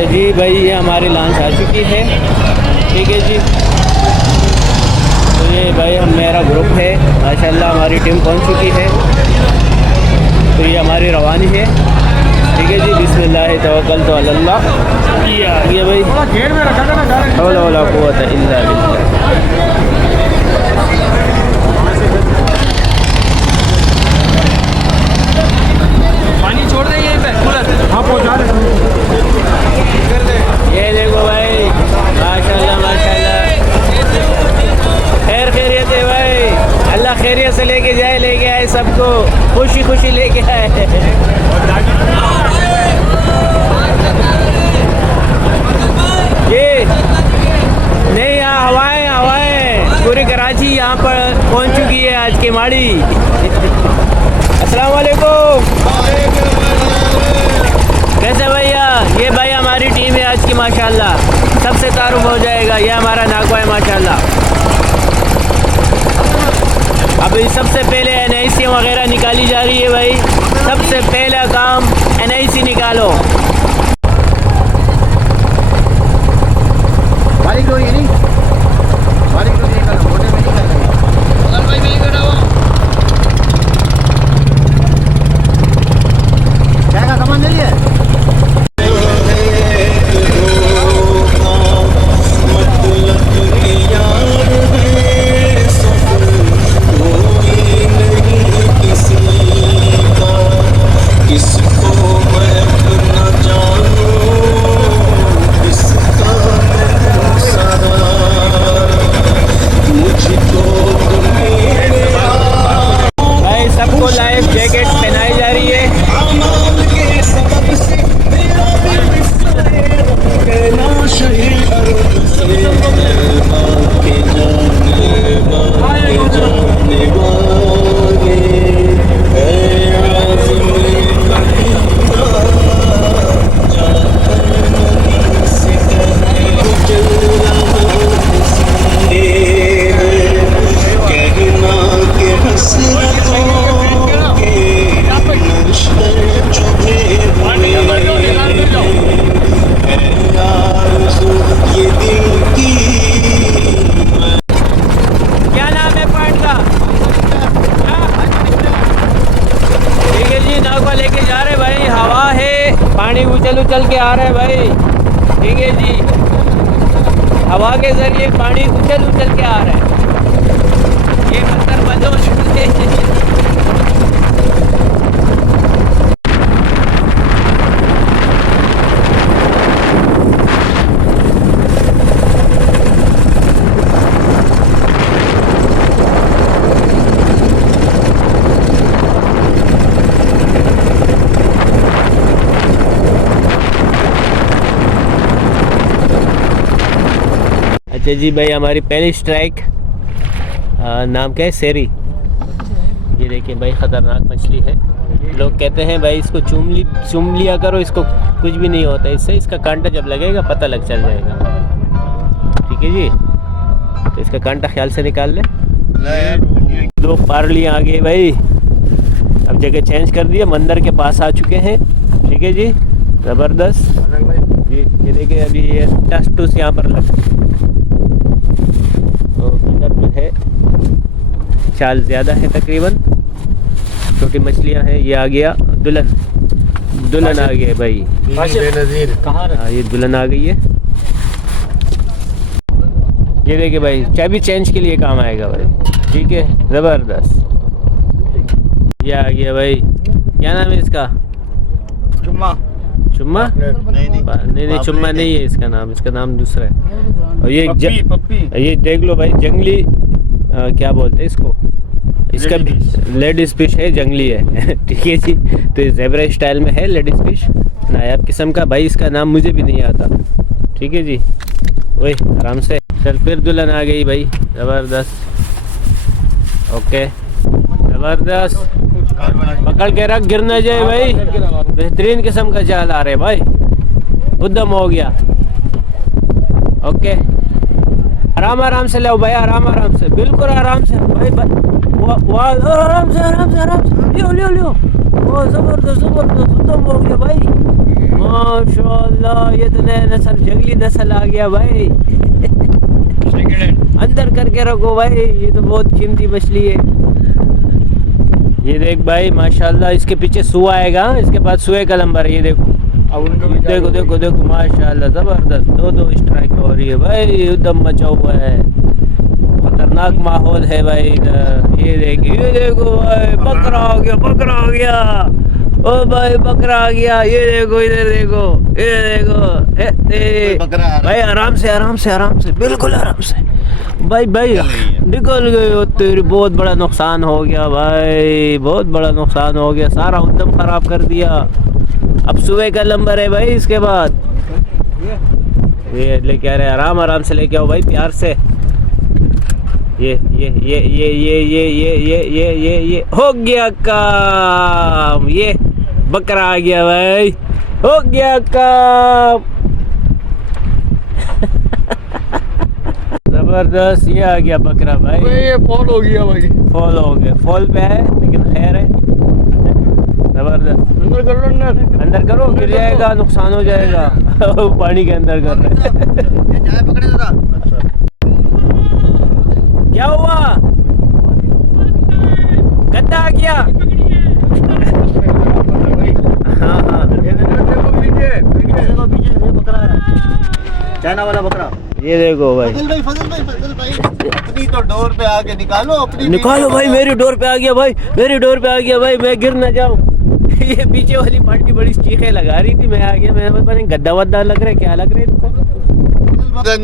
अच्छा जी भाई, ये हमारी लॉन्च आ चुकी है। ठीक है जी, तो ये भाई मेरा ग्रुप है, माशाल्लाह हमारी टीम पहुंच चुकी है। तो ये हमारी रवानी है। ठीक है जी, बिस्मिल्लाह तवक्कल तो अल्लाह। ये भाई हौला वला कुव्वत इल्ला बिल्लाह। पानी छोड़ दे यहीं पे कूलर। हाँ पहुँचा दे। ये देखो भाई, माशाल्लाह माशाल्लाह, खैर खैरियत है भाई, अल्लाह खैरियत से लेके जाए, लेके आए सबको, खुशी खुशी लेके आए। ये नहीं, यहाँ हवाएं हवाएं पूरी कराची यहाँ पर पहुँच चुकी है आज की माड़ी। अस्सलाम वालेकुम। कैसे भैया? ये भाई हमारी टीम है आज की माशाल्लाह, सबसे तारुफ हो जाएगा। ये हमारा नाकवा है माशाल्लाह। अभी सबसे पहले NIC वगैरह निकाली जा रही है भाई, सबसे पहला काम NIC निकालो। बारीक लो, ये नहीं बारीक लो, ये करना मोटे में नहीं करना। अगर भाई नहीं करा वो क्या का सामान ले लिया? भाई सबको लाइफ जैकेट पहनाई जा रही है। क्या नाम है पॉइंट का? ठीक है जी, नाव लेके जा रहे भाई, हवा है, पानी उछल उछल के आ रहा है भाई। ठीक है जी, हवा के जरिए पानी उछल उछल के आ रहा है। ये मंजर बदोश है। अच्छा जी भाई, हमारी पहली स्ट्राइक, नाम क्या है? सेरी। ये देखिए भाई, ख़तरनाक मछली है। लोग कहते हैं भाई इसको चूम लिया करो, इसको कुछ भी नहीं होता इससे। इसका कांटा जब लगेगा पता लग चल जाएगा। ठीक है जी, तो इसका कांटा ख्याल से निकाल ले। दो पारलियाँ आ गई भाई। अब जगह चेंज कर दिया, मंदिर के पास आ चुके हैं। ठीक है जी, ज़बरदस्त। ये देखिए, अभी ये टस टूस यहाँ पर लग, तो इधर जो है चाल ज़्यादा है तकरीबन, छोटी मछलियाँ हैं। ये आ गया दुल्हन आ गया भाई। कहाँ ये दुल्हन आ गई है। ये देखिए भाई, चाबी चेंज के लिए काम आएगा भाई। ठीक है, ज़बरदस्त। ये आ गया भाई। क्या नाम है इसका? चुम्मा। चुम्मा? नहीं, चुम्मा नहीं है इसका नाम, इसका नाम दूसरा है। और ये पप्पी। ये देख लो भाई, जंगली क्या बोलते हैं इसको? इसका लेडीज फिश है, जंगली है। ठीक है जी, तो ये ज़ेब्रा स्टाइल में है, लेडीज फिश, नायाब किस्म का भाई। इसका नाम मुझे भी नहीं आता। ठीक है जी, वही आराम से चल। फिर दुल्हन आ गई भाई, ज़बरदस्त। ओके, ज़बरदस्त। पकड़ के रख, गिर न जाए भाई। बेहतरीन किस्म का जाल आ रहे भाई, उद्दम हो गया। ओके, आराम से लो भाई, आराम से, बिल्कुल आराम से भाई। आराम से लियो। वो ज़बरदस्त उद्दम हो गया भाई, माशाल्लाह, ये तो नया नस्ल, जंगली नस्ल आ गया भाई। अंदर करके रखो भाई, ये तो बहुत कीमती मछली है। ये देख भाई माशाल्लाह, इसके पीछे सुआ आएगा, इसके बाद सुए का नंबर है। ये देखो, देखो देखो देखो माशाल्लाह, जबरदस्त। दो स्ट्राइक हो रही है भाई, एकदम मचा हुआ है, खतरनाक माहौल है भाई इधर। ये देखो भाई, बकरा आ गया, बकरा आ गया, ओ भाई बकरा आ गया। ये देखो, इधर देखो, ये देखो, भाई आराम से आराम से आराम से, बिल्कुल आराम से भाई। भाई निकल गए हो तेरी, बहुत बड़ा नुकसान हो गया भाई, बहुत बड़ा नुकसान हो गया, सारा उद्यम खराब कर दिया। अब सुबह का नंबर है भाई, इसके बाद ये लेके आ रहे, आराम आराम से लेके आओ भाई, प्यार से। ये हो गया काम, ये बकरा आ गया भाई, हो गया काम। जबरदस्त, ये आ गया बकरा भाई, ये फॉल हो गया भाई, फॉल हो गया, फॉल पे है लेकिन खैर है। जबरदस्त, अंदर करो, अंदर करो, गिर जाएगा, नुकसान हो जाएगा। पानी के अंदर कर रहे हैं। पकड़े दादा। क्या हुआ? गद्दा आ गया। हाँ हाँ, चाइना वाला बकरा। ये देखो भाई, फजल भाई अपनी तो डोर पे आके निकालो, अपनी निकालो भाई, मेरी डोर पे आ गया भाई, मेरी डोर पे आ गया भाई, मैं गिर ना जाऊं। ये पीछे वाली पार्टी बड़ी चीखें लगा रही थी, मैं आ गया, मैं पता नहीं गद्दा वद्दा लग रहा है, क्या लग रहा है।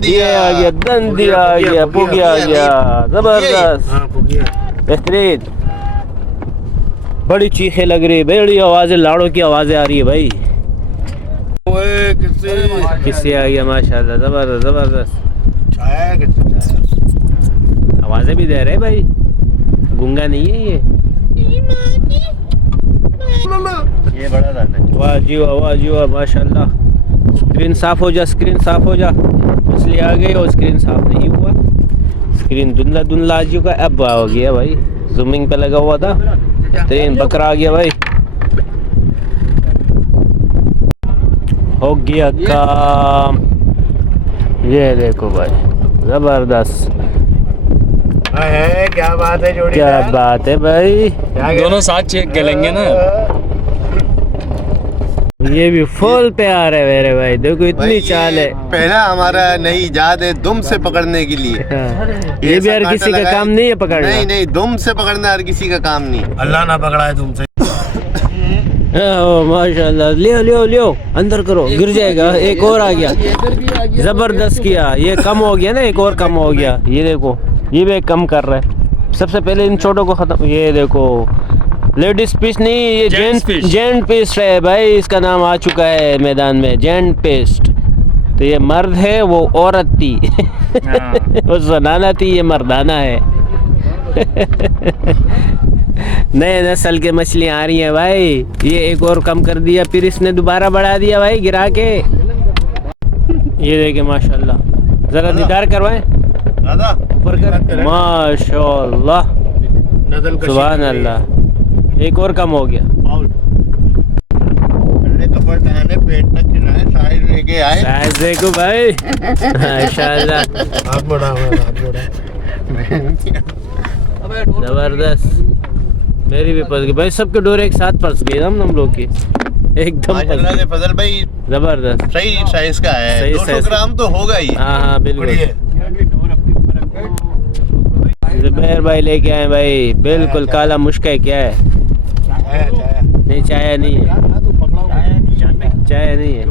ये आ गया, दंदी आ गया, पुगी आ गया, जबरदस्त, बेहतरीन। बड़ी चीखें लग रही है, बड़ी आवाजें, लाड़ों की आवाजें आ रही है भाई। किससे आ गया, माशाल्लाह, जबरदस्त जबरदस्त, आवाजें भी दे रहे भाई, गूंगा नहीं है ये। ये बड़ा दादा, वाह जी वाह जी वाह, माशाल्लाह। स्क्रीन साफ हो जा, स्क्रीन साफ हो जा, इसलिए आ गई और स्क्रीन साफ नहीं हुआ, स्क्रीन धुंधला धुंधला आ चुका। अब हो गया भाई, जूमिंग पे लगा हुआ था, ट्रेन बकरा आ गया भाई, हो गया काम। ये देखो भाई, जबरदस्त, है क्या बात है जोड़ी, क्या बात है भाई, दोनों साथ चेक करेंगे ना। ये भी फुल पे आ रहे मेरे भाई, देखो इतनी चाल है। पहला हमारा नई इजाद है दुम से पकड़ने के लिए। हाँ। ये भी हर किसी का काम नहीं है पकड़ना। नहीं नहीं, दुम से पकड़ना हर किसी का काम नहीं, अल्लाह ना पकड़ा है तुमसे। माशाल्लाह, लियो लियो लियो, अंदर करो, गिर जाएगा। एक और आ गया, जबरदस्त किया, ये कम हो गया ना, एक और कम हो गया। ये देखो, ये भी कम कर रहा है। सबसे पहले इन छोटों को खत्म। ये देखो, लेडीज फिश नहीं, ये जेंट फिश है भाई, इसका नाम आ चुका है मैदान में, जेंट फिश। तो ये मर्द है, वो औरत थी। वो जनाना थी, ये मर्दाना है। नए नस्ल के मछलियाँ आ रही हैं भाई। ये एक और कम कर दिया, फिर इसने दोबारा बढ़ा दिया भाई गिरा के। ये देखे माशाल्लाह, जरा दीदार करवाएं दादा, ऊपर कर, माशाल्लाह, सुभान अल्लाह। एक और कम हो गया, पेट तक गिराए, साइज लेके आए, साइज देखो भाई, माशाल्लाह, जबरदस्त। मेरी भी फंस गई भाई, सबके डोर एक साथ फंस गए हम लोग की, एकदम फजल भाई, जबरदस्त, सही साइज का है, सही 200 ग्राम तो होगा ही। हाँ हाँ बिल्कुल। जुबैर भाई लेके आए भाई, बिल्कुल काला मुश्क है। क्या है? नहीं, चाय नहीं है, चाय नहीं है।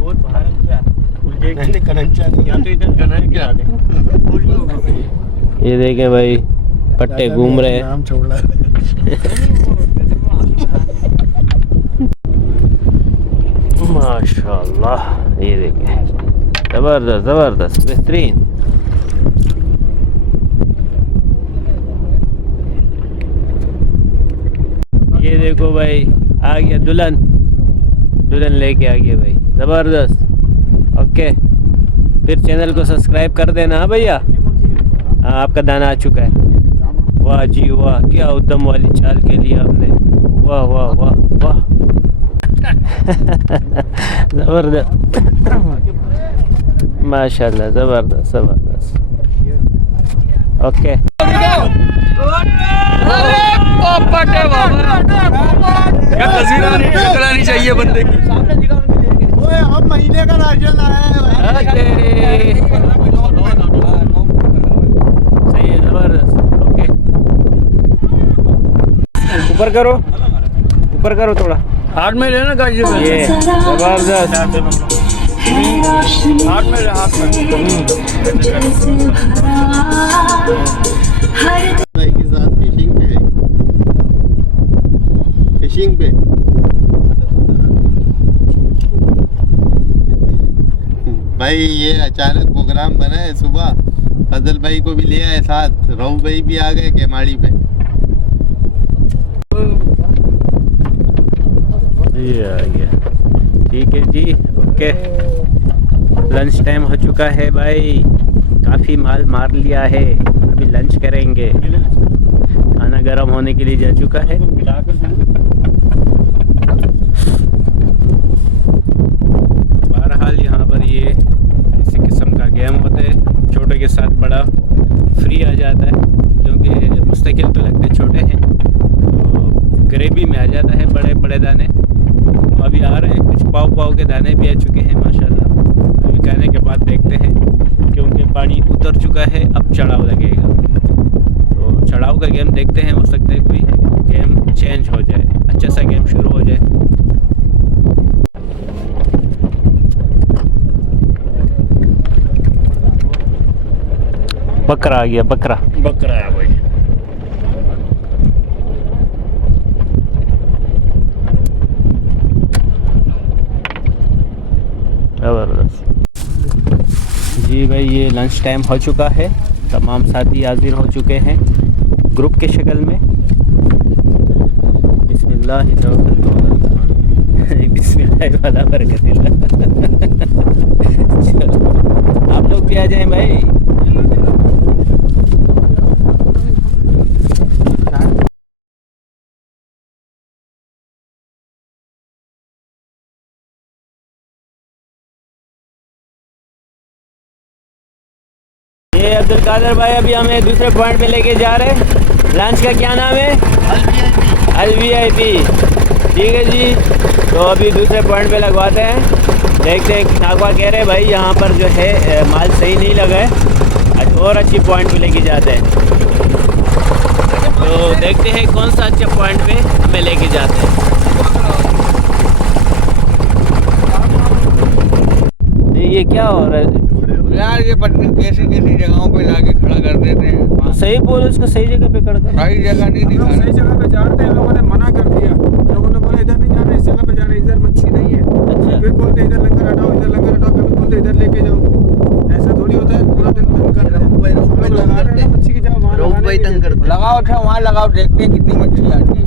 ये देखें भाई, पट्टे घूम रहे हैं। माशाल्लाह, ये देखें, जबरदस्त जबरदस्त, बेहतरीन। ये देखो भाई, आ गया दुल्हन, दुल्हन लेके आ गया भाई, ज़बरदस्त। ओके, फिर चैनल को सब्सक्राइब कर देना। हाँ भैया, हाँ आपका दाना आ चुका है। वाह जी वाह, क्या उद्यम वाली चाल के लिए आपने, वाह वाह वाह वाह। ज़बरदस्त माशाल्लाह, ज़बरदस्त ज़बरदस्त। ओके क्या खजीना नहीं टकरानी चाहिए बंदे की। अब महीने का राशन आया है भाई। सही है, ज़बरदस्त। ओके ऊपर करो, ऊपर करो थोड़ा, हाथ में लेना गाड़ी में। ये ज़बरदस्त। हाथ में ले, हाथ में। भाई के साथ फिशिंग पे है, फिशिंग पे। भाई ये अचानक प्रोग्राम बना है सुबह, फजल भाई को भी ले आए साथ, रहू भाई भी आ गए केमाड़ी पे। ये आ गया, ठीक है जी। ओके लंच टाइम हो चुका है भाई, काफ़ी माल मार लिया है, अभी लंच करेंगे। खाना गर्म होने के लिए जा चुका है। बहरहाल यहाँ पर ये इसी किस्म का गेम होता है, छोटे के साथ बड़ा फ्री आ जाता है, क्योंकि मुस्तकिल तो लगते छोटे हैं, तो ग्रेवी में आ जाता है बड़े बड़े दाने। अभी आ रहे हैं कुछ पाव पाव के दाने भी आ चुके हैं माशाल्लाह। अभी कहने के बाद देखते हैं, क्योंकि पानी उतर चुका है, अब चढ़ाव लगेगा, तो चढ़ाव का गेम देखते हैं। हो सकता है कोई गेम चेंज हो जाए, अच्छा सा गेम शुरू हो जाए। बकरा आ गया, बकरा बकरा है भाई। ज़बरदस्त जी भाई। ये लंच टाइम हो चुका है, तमाम साथी हाजिर हो चुके हैं ग्रुप के शक्ल में। बिस्मिल्लाह बिस्मिल्लाह वाला बरकतिल्लाह। चलो आप लोग भी आ जाएं भाई। ये अब्दुल कादर भाई अभी हमें दूसरे पॉइंट पे लेके जा रहे हैं। लंच का क्या नाम है? LVIP। ठीक है जी, तो अभी दूसरे पॉइंट पे लगवाते हैं, देखते हैं। नागवा कह रहे हैं भाई यहाँ पर जो है माल सही नहीं लगा है, और अच्छी पॉइंट पे लेके जाते हैं। तो देखते हैं कौन सा अच्छा पॉइंट पे हमें लेके जाते हैं। ये क्या हो रहा है यार, ये पटना कैसी कैसी जगहों पे लाके खड़ा कर देते हैं। तो सही बोल, उसको सही जगह पे कर दो। सही जगह नहीं दिखाना। सही जगह पे जाते हैं, लोगों ने मना कर दिया। लोगों ने बोला इधर नहीं जाना, इस जगह पे जाना, इधर मच्छी नहीं है। अच्छा। फिर बोलते इधर लंगर हटाओ, इधर लंगर हटाओ, कभी बोलते इधर लेके जाओ। ऐसा थोड़ी होता है, पूरा दिन तंग कर रहे हैं। हम लोग लगा रहे हैं ना मच्छी की जगह, वहाँ लगाने नहीं देते। लगाओ, अच्छा वहाँ लगाओ, देखते हैं कितनी मछली आती है।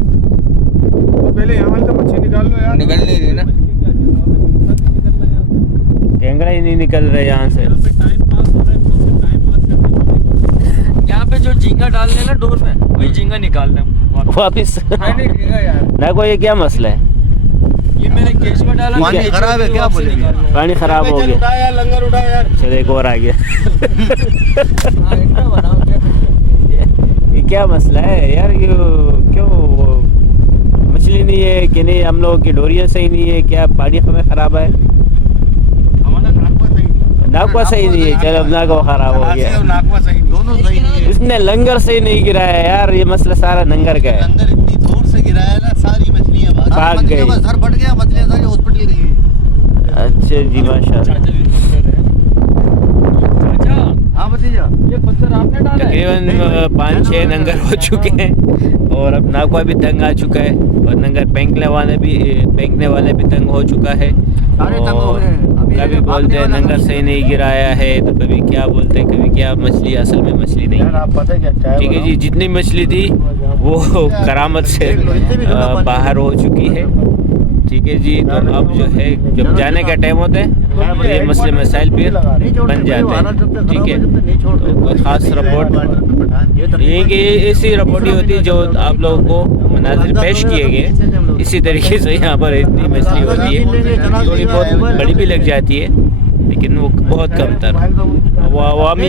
तो पहले यहाँ वाली तो मच्छी निकाल लो यार। निकल नहीं रही ना। टेंगड़ा ही नहीं निकल रहे यहाँ से। यहाँ पे जो झींगा डाल देना डोर में, वही झींगा निकाल लें वापिस। नहीं झींगा यार। ना कोई, ये क्या मसला है? ये मैंने केस में डाला। पानी खराब है क्या बोले? पानी खराब हो गया। उठा यार, लंगर उठा यार। चलो एक और आ गया। ये क्या मसला है यार? ये क्यों मछली नहीं है कि नहीं? हम लोगों की डोरियाँ सही नहीं है क्या? पानी हमें खराब है? हमारा नाकवा सही नहीं है। चलो अब नाकवा खराब हो गया। नाकवा सही नहीं, दोनों सही नहीं है। इसने लंगर सही नहीं गिराया यार, ये मसला सारा लंगर का है। लंगर इतनी दूर से गिराया ना, सारी मछलियां भाग गई। सर फट गया, मछलियां सारी हॉस्पिटल गई। अच्छा जी, माशाल्लाह। हाँ भतीजा, ये पत्थर आपने डाला है? तकरीबन 5-6 नंगर हो चुके हैं, और अब नाकवा भी तंग आ चुका है, और नंगर फेंकने वाले भी तंग हो चुका है। सारे तंग हो गए हैं। कभी बोलते हैं नंगर सही नहीं गिराया है, तो कभी क्या बोलते हैं, कभी क्या। मछली असल में मछली नहीं यार है। आप पता है क्या चाय ठीक है जी, जितनी मछली थी वो करामत से बाहर हो चुकी है। ठीक है जी। तो अब जो है जब जाने का टाइम होता है तो ये मसले मसाइल फिर बन जाते हैं। ठीक है, तो कोई ख़ास रिपोर्ट ये कि ऐसी रिपोर्ट ही होती है जो आप लोगों को मनाजिर पेश किए गए, इसी तरीके से यहाँ पर इतनी मछली होती है। थोड़ी बहुत बड़ी भी लग जाती है लेकिन वो बहुत कम तर। वो अवामी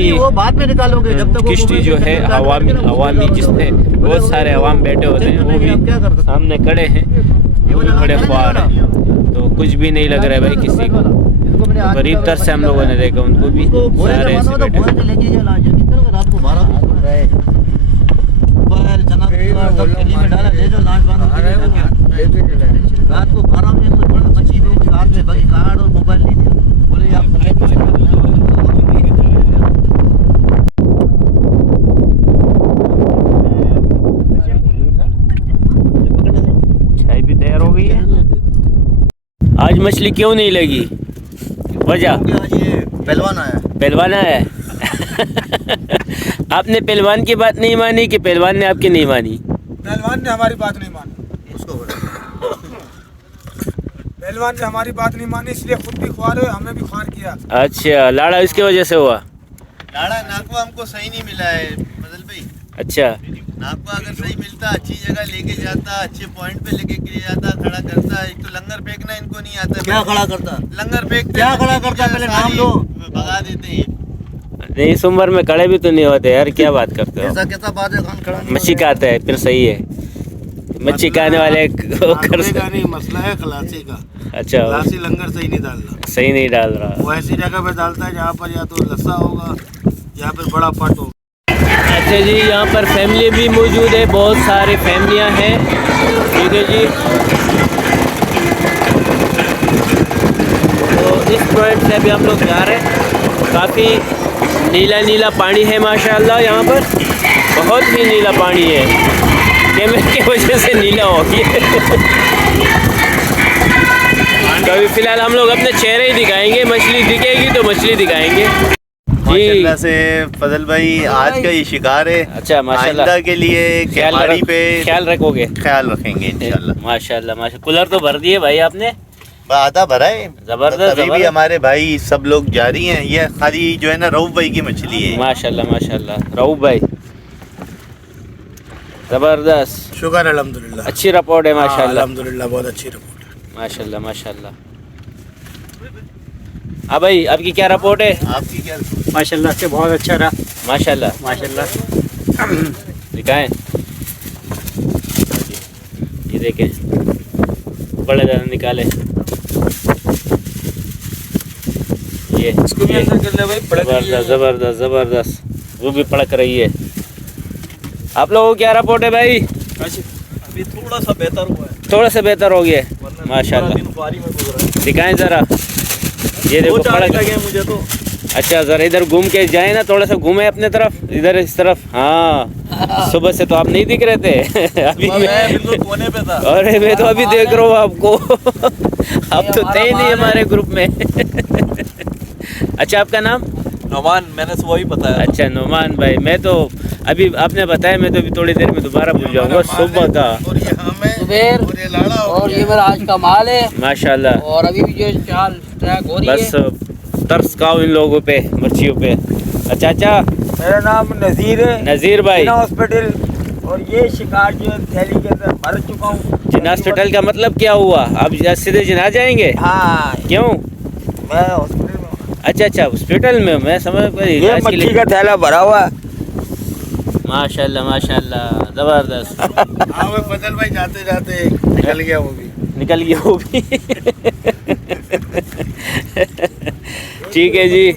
किश्ती जो है अवामी जिसमें बहुत सारे अवाम बैठे होते हैं वो भी सामने खड़े हैं, वो भी बड़े ख्वार हैं, तो कुछ भी नहीं लग रहा है भाई किसी को। तो करीब तर से हम लोगों ने देखा उनको भी सारे ऐसे बैठे। रात को 12 बजे तो बड़ा मच्छी में कार में बगी कार्ड और मोबाइल नहीं दिया, बोले आप चाय भी तैयार हो गई है। आज मछली क्यों नहीं लगी, वजह? ये पहलवान आया। पहलवान आया आपने पहलवान की बात नहीं मानी कि पहलवान ने आपकी नहीं मानी? पहलवान ने हमारी बात नहीं मानी, उसको पहलवान ने हमारी बात नहीं मानी, इसलिए खुद भी ख्वार हुए, हमें भी ख्वार किया। अच्छा, लाड़ा इसकी वजह से हुआ? लाड़ा नाकवा हमको सही नहीं मिला है फजल भाई। अच्छा, नाकवा अगर सही मिलता, अच्छी जगह लेके जाता, अच्छे पॉइंट पे लेके गिर जाता, खड़ा करता। एक तो लंगर फेंकना इनको नहीं आता। क्या खड़ा करता? लंगर फेंकते, क्या खड़ा करता? पहले नाम लो। भगा देते हैं। नहीं इस उम्र में खड़े भी तो नहीं होते यार, क्या बात करते हो? ऐसा कैसा बात है, खान खड़ा मच्छी खाता है फिर सही है, मच्छी खाने वाले कर का नहीं मसला है, खलासी का। अच्छा, खलासी लंगर सही नहीं डाल रहा, सही नहीं डाल रहा। वो ऐसी जगह पे डालता है जहाँ पर या तो लस्सा होगा या फिर बड़ा पट होगा। अच्छा जी, यहाँ पर फैमिली भी मौजूद है, बहुत सारी फैमिलियाँ हैं। ठीक है जी, तो इस पॉइंट से अभी हम लोग जा रहे हैं। काफ़ी नीला नीला पानी है माशाल्लाह, यहाँ पर बहुत ही नीला पानी है, कैमरे की वजह से नीला हो गया। तो अभी फ़िलहाल हम लोग अपने चेहरे ही दिखाएंगे, मछली दिखेगी तो मछली दिखाएंगे जी। माशाल्लाह से फजल भाई आज का ये शिकार है। अच्छा माशाल्लाह, आइंदा के लिए कैमारी पे ख्याल रखोगे? ख्याल रखेंगे इंशाल्लाह। माशाल्लाह माशाल्लाह। कूलर तो भर दिए भाई आपने? आधा भरा है, जबरदस्त। अभी भी हमारे भाई सब लोग जारी हैं। ये खाली जो है ना रऊफ भाई की मछली है। माशाल्लाह माशाल्लाह, रऊफ भाई जबरदस्त, शुक्र अल्हम्दुलिल्लाह, अच्छी रिपोर्ट है माशाल्लाह। अल्हम्दुलिल्लाह बहुत अच्छी रिपोर्ट है माशाल्लाह माशाल्लाह। हाँ भाई, आपकी क्या रिपोर्ट है? आपकी क्या? माशाल्लाह से बहुत अच्छा रहा। माशाल्लाह माशाल्लाह दिखाएं, ये देखें बड़े ज़्यादा निकाले ये, इसको भी ऐसा कर ले भाई, पड़क रही है। जबरदस्त जबरदस्त जबरदस्त, वो भी पड़क रही है। आप लोगों को क्या रिपोर्ट है भाई? अभी थोड़ा सा बेहतर हुआ है, थोड़ा सा बेहतर हो गया माशाल्लाह। बारी में गुजरा है। दिखाएं ज़रा, ये देखो पड़क लगे मुझे तो। अच्छा ज़रा इधर घूम के जाए ना, थोड़ा सा घूमे अपने तरफ, इधर इस तरफ। हाँ, सुबह से तो आप नहीं दिख रहे थे। अभी मैं बिल्कुल कोने पे था। अरे मैं तो अभी देख रहा हूँ आपको। आप तो थे ही नहीं हमारे ग्रुप में। अच्छा, आपका नाम? नोमान, मैंने सुबह ही बताया। अच्छा नोमान भाई, मैं तो अभी आपने बताया, मैं तो अभी थोड़ी देर में दोबारा भूल जाऊंगा सुबह का। और ये हमें जुबैर और ये लाड़ा और ये मेरा आज का माल है, माशाल्लाह, और अभी भी जो चाल ट्रैक हो रही बस है। तरस खाओ इन लोगों पे, मच्छियों पे। अच्छा अच्छा, मेरा नाम नज़ीर है, नज़ीर भाई। हॉस्पिटल, और ये शिकार जो है थैली के अंदर भर चुका हूँ। जिना हॉस्पिटल का मतलब क्या हुआ? आप सीधे जिना जाएंगे? हाँ, क्यों? मैं हॉस्पिटल में हूँ। अच्छा अच्छा, हॉस्पिटल में। मैं समझ ये इलाज के मच्छी लिए। का थैला भरा हुआ है। माशाल्लाह माशाल्लाह, जबरदस्त। हाँ वो फजल भाई जाते जाते निकल गया वो भी। निकल गया वो भी। ठीक है जी,